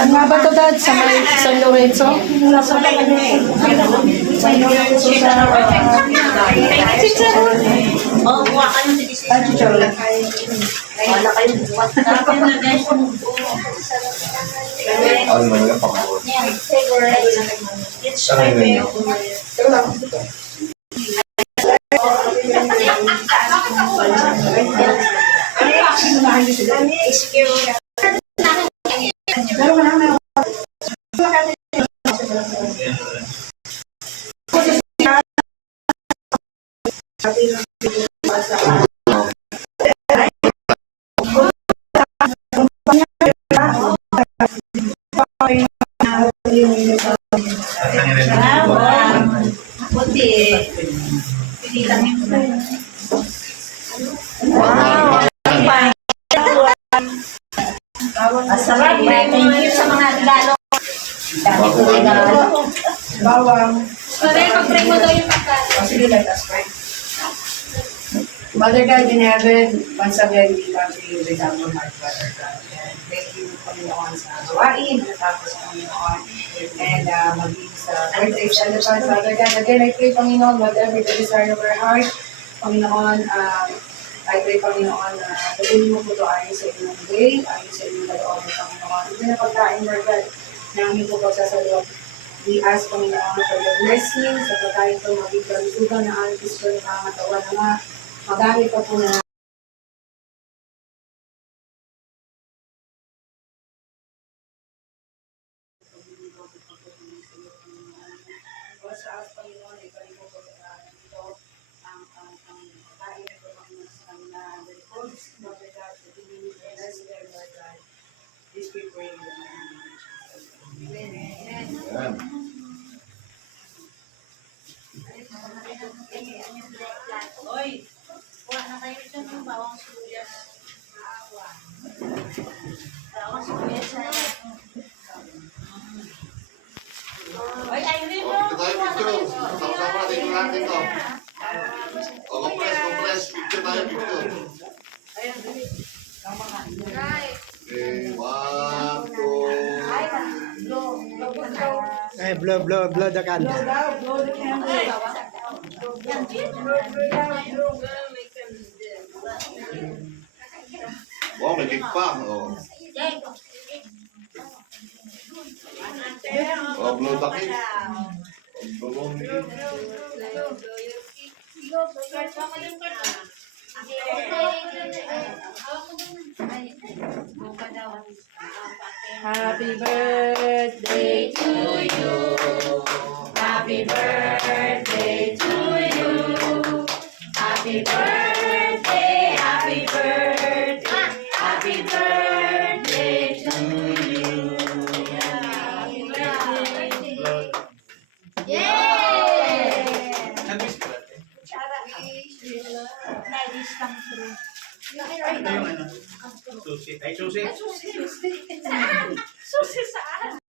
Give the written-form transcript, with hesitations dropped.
Saan nga ba ito, Dad? Sa may San Lorenzo? Sa San Lorenzo sa... Oo, kuha ka ng Ah, chicharon. wala kayo bukas. Dapat na guys. Ano naman yung pangbuhat? It's Saan my yun? Ito lang. Meron ka na, meron. Buti. Pili lang yung masarap. Thank you sa mga regalo. Dami ko regalo. Bawang. Pag-pray mo daw yung pagkain. Sige, let us pray. Mother God in heaven, once again, we come to you with our heart, Father God. And thank you, Panginoon, sa gawain, natapos, Panginoon, and maging sa birthday celebration, Father God. Again, I pray, Panginoon, whatever the desire of our heart, Panginoon, I pray, Panginoon, na gawin mo po ito ayon sa inyong day, ayon sa inyong kalooban, Panginoon. Ito na pagkain, Lord God, namin po pagsasalot. We ask, Panginoon, for the blessing sa pagkain ito, maging kalusugan na aming gusto ng mga katawan na nga, magamit pa po na sa as Panginoon, ipalik po sa kain ito, ang pagkain na ito, Panginoon, sa kanila, the foods, Lord God, the divinity, and bless them, Lord God. This we pray in the mighty name of Jesus. Amen. Amen. Oy, kuha na kayo dyan yung bawang sibuyas. Bawang sibuyas na yan. Oy, ayun mo. Ito tayo picture. Sama-sama natin yung lahat dito. O, compress. Picture tayo, picture. Okay, 1, 2. Eh, blow the candle. Blow the candle. Wow, may cake pa. O, blow the cake. Blow the cake. Happy birthday to you. Happy birthday to you. Happy birthday, happy birthday, happy birthday to you. Happy birthday. Yay! Ito yung ano? Susi. Ay, susi. Susi saan?